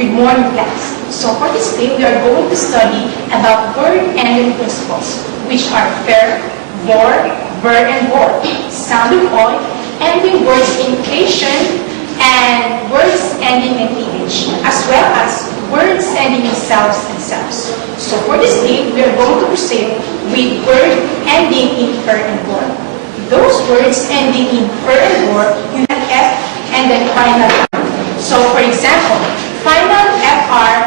Good morning, class. So for this day, we are going to study about word-ending principles, which are ver, vor, ver, and vor, sounding on, ending words in cation, and words ending in th, as well as words ending in selves and selves. So for this day, we are going to proceed with word ending in ver and vor. Those words ending in ver and vor, you have f and then final r. So for example, final fr,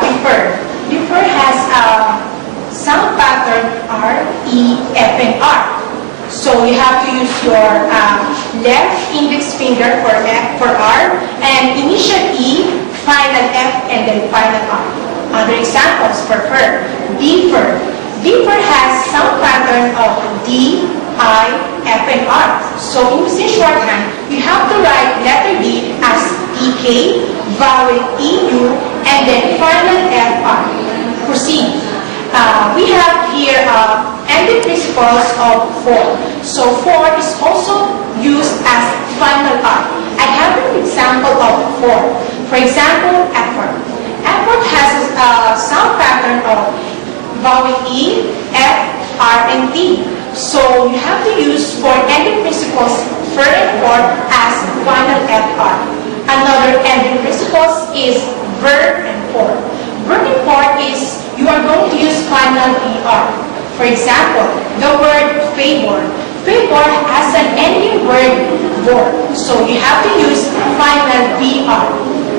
refer. Refer has a sound pattern R, E, F, and R. So you have to use your left index finger for F, for R, and initial E, final F, and then final R. Other examples for fer. Defer. Defer has sound pattern of D, I, F, and R. So in this shorthand, you have to write letter D as DK, vowel EU, and then final FR. Proceed. We have here ending principles of for. So for is also used as final R. I have an example of for. For example, effort. Effort has a sound pattern of vowel E, F, R, and T. So you have to use for ending principles for and for as final FR. Another ending principles is verb and for. Verb and for is you are going to use final ER. For example, the word favor. Favor has an ending word vor. So you have to use final BR.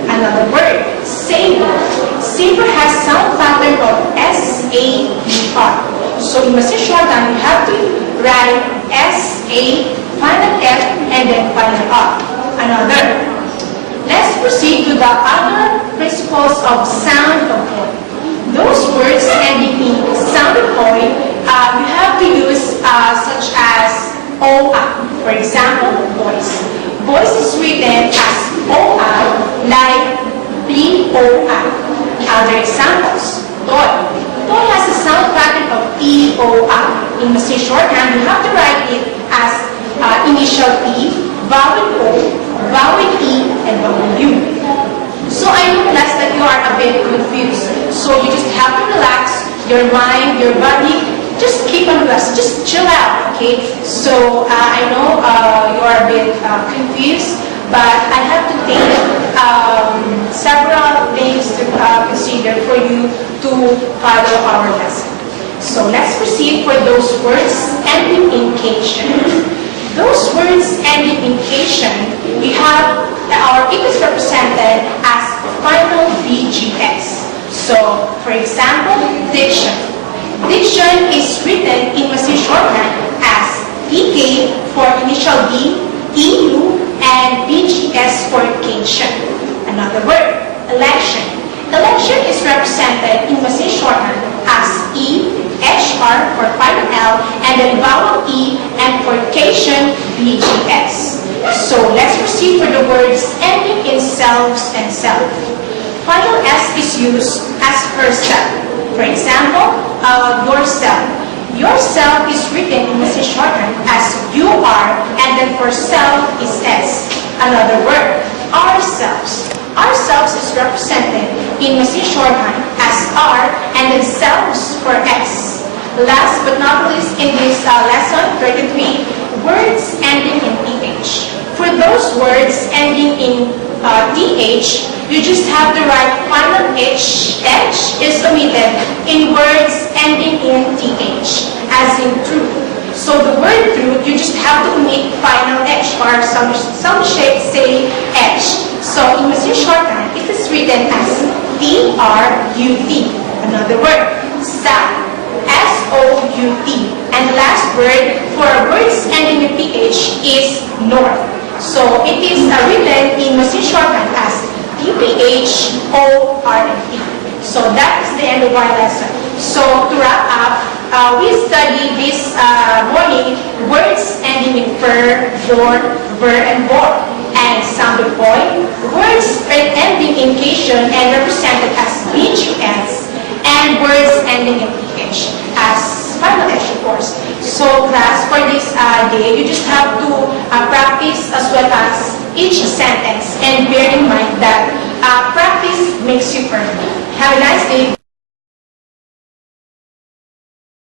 Another word, savor. Savor has sound pattern of SAVR. So in message shorthand, you have to write SA, final F, and then final R. Another. Let's proceed to the other principles of sound of point. Those words ending in sound of point, you have to use such as OI. For example, voice. Voice is written as OI, like POI. Other examples, toy. Toy has a sound pattern of TOI. In message shorthand, you have to write it as initial T, vowel O, vowel E, and vowel U. So I know, class, that you are a bit confused. So you just have to relax your mind, your body. Just keep on relaxed. Just chill out, okay? So I know you are a bit confused, but I have to take several things to consider for you to follow our lesson. So let's proceed for those words ending in cation. Those words ending in cation, we have, or it is represented as final VGS. So, for example, diction. Diction is written in message shorthand as DK for initial D, EU, and VGS for cation. Another word, election. Election is represented in message shorthand as E, HR for final L, and then vowel E, and for cation, VGS. So let's proceed for the words ending in selves and self. Final S is used as herself. For example, yourself. Yourself is written in message shorthand as you are, and then for self is S. Another word, ourselves. Ourselves is represented in message shorthand as R, and then selves for S. Last but not least in this lesson 33, words ending in TH. For those words ending in TH, you just have to write final H. H is omitted in words ending in TH, as in truth. So the word truth, you just have to omit final H, or some shapes say H. So in message shorthand, it is written as TRUT. Another word, south. SOUT. And last word for words ending in PH is north. So it is written in message shorthand as DPHORT. So that is the end of our lesson. So to wrap up, we studied this morning words ending in ver, vor, ver, and vor. And sound of point, words ending in cation and represented as VGS, and words ending in PH as final H, of course. So class, for this day, you just have to practice as well as each sentence, and bear in mind that practice makes superb. Have a nice day.